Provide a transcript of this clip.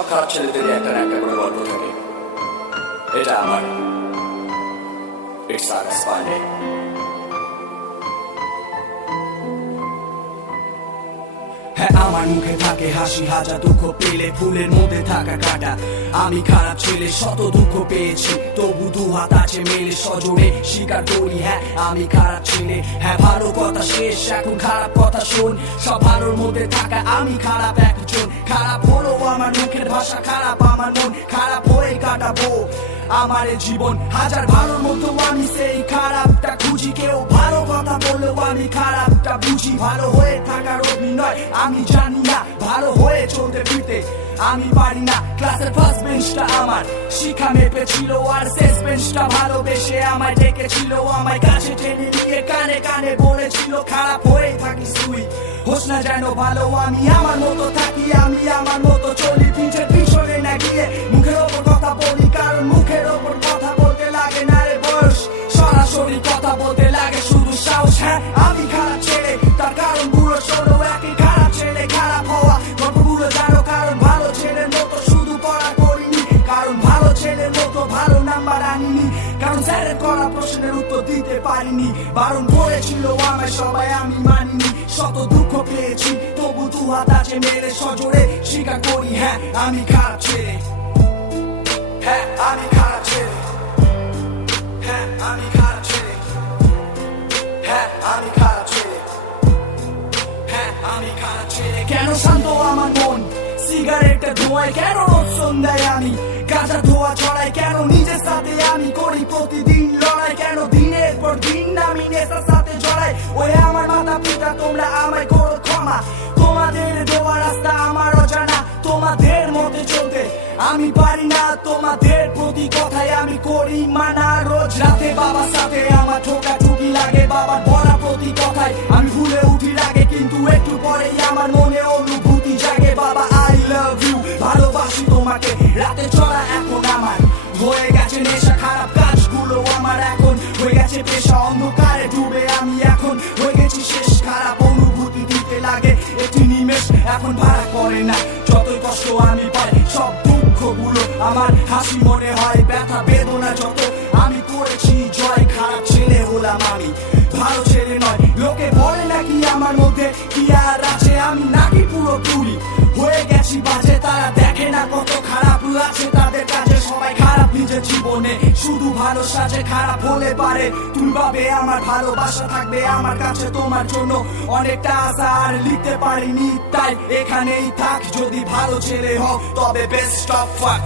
সব খারাপ ছেলেদেরই একটা না একটা করে গল্প থাকে। এটা আমার ইটস আরএস পান্ডে। হ্যাঁ, আমার মুখে থাকে হাসি, হাজার দুঃখ পেলে ফুলের মধ্যে থাকা কাটা। আমি খারাপ ছেলে, শত দুঃখ পেয়েছি, তবু দু হাত আছে মেলে সজোরে স্বীকার করি হ্যাঁ আমি খারাপ ছেলে। হ্যাঁ, ভালো কথা শেষ, এখন খারাপ কথা শোন। সব ভালোর মধ্যে থাকা আমি খারাপ একজন। খারাপ হলো আমার মুখের ভাষা, খারাপ আমার মন, খারাপ হয়ে কাটাবো আমার জীবন। হাজার ভালোর মধ্যেও আমি সেই খারাপটা খুঁজি। কেউ ভালো কথা বললেও আমি খারাপটা বুঝি। ভালো হয়ে থাকার অভিনয় আমি জানি না, ভালো হয়ে চলতে ফিরতে আমি পারি না। ক্লাসের ফার্স্ট বেঞ্চটা আমার শিক্ষা মেপেছিল, আর শেষ বেঞ্চটা ভালোবেসে আমায় ডেকেছিল। আমায় কাছে টেনে নিয়ে কানে কানে বলেছিল, খারাপ হয়ে থাকিস তুই, হোস না যেন ভালো। আমি আমার মতো থাকি, আমি আমার মতো চলি, পিঠের পিছনে না গিয়ে মুখের ওপর কথা বলি। কারণ মুখের ওপর কথা বলতে লাগে না রে বয়স, সরাসরি কথা বলতে লাগে শুধু সাহস। হ্যাঁ, আমি খারাপ ছেলে, তার কারণগুলো শোনো। একই খারাপ ছেলে খারাপ হওয়া গল্পগুলো জানো। কারণ ভালো ছেলের মতো শুধু পড়া করিনি, কারণ ভালো ছেলের মতো ভালো নাম্বার আনিনি, কারণ স্যারের করা প্রশ্নের উত্তর দিতে পারিনি। বারণ করেছিল আমায় সবাই, আমি মানিনি। শত দুঃখ পেয়েছি, তবু দু হাত আছে মেলে সজোরে স্বীকার করি হ্যাঁ আমি খারাপ ছেলে। হ্যাঁ, আমি খারাপ ছেলে। হ্যাঁ, আমি খারাপ ছেলে। হ্যাঁ, আমি খারাপ ছেলে। হ্যাঁ, আমি খারাপ ছেলে। কেন শান্ত আমার মন সিগারেটের ধোঁয়ায়, কেন রোজ সন্ধ্যায় আমি গাঁজা ধোয়া ছড়াই, কেন নিজের সাথে আমি করি প্রতিদিন লড়াই, কেন দিনের পর দিন আমি নেশার সাথে জড়াই। ওই আমার মাতা পিতা, তোমরা আমায় করো ক্ষমা, তোমাদের দেওয়া রাস্তা আমার অজানা। তোমাদের মতে চলতে আমি পারি না, তোমাদের প্রতি কথায় আমি করি মানা। রোজ রাতে বাবার সাথে আমার ঠোকাঠুকি লাগে, বাবার বলা প্রতি কথায় আমি ভুলে উঠি রাগে, কিন্তু একটু পরেই আমার মনে অনুভূতি জাগে। বাবা আই লাভ ইউ, ভালোবাসি তোমাকে। রাতে চলা এখন আমার হয়ে গেছে নেশা, খারাপ কাজগুলো আমার এখন হয়ে গেছে পেশা। অন্ধকারে ডুবে আমি এখন হয়ে গেছি শেষ, খারাপ অনুভূতি দিতে লাগে একটি নিমেষ এখন ভাড়া করে না। যতই কষ্ট আমি পাই, সব দুঃখগুলো আমার হাসি মনে হয়। ব্যথা বেদনা যত আমি করেছি জয়, খারাপ ছেলে হলাম আমি, ভালো ছেলে নয়। লোকে বলে নাকি আমার মধ্যে কি আর আছে, আমি নাকি পুরোপুরি হয়ে গেছি বাজে। তারা দেখে না কত খারাপ আছে তাদের কাছে, সবাই খারাপ নিজের জীবনে শুধু ভালো সাজে। খারাপ হলে পারে তুমি ভাবে আমার ভালোবাসা থাকবে আমার কাছে তোমার জন্য অনেকটা আশা, আর লিখতে পারিনি তাই এখানেই থাক। যদি ভালো ছেলে হোক তবে বেস্ট অফ লাক।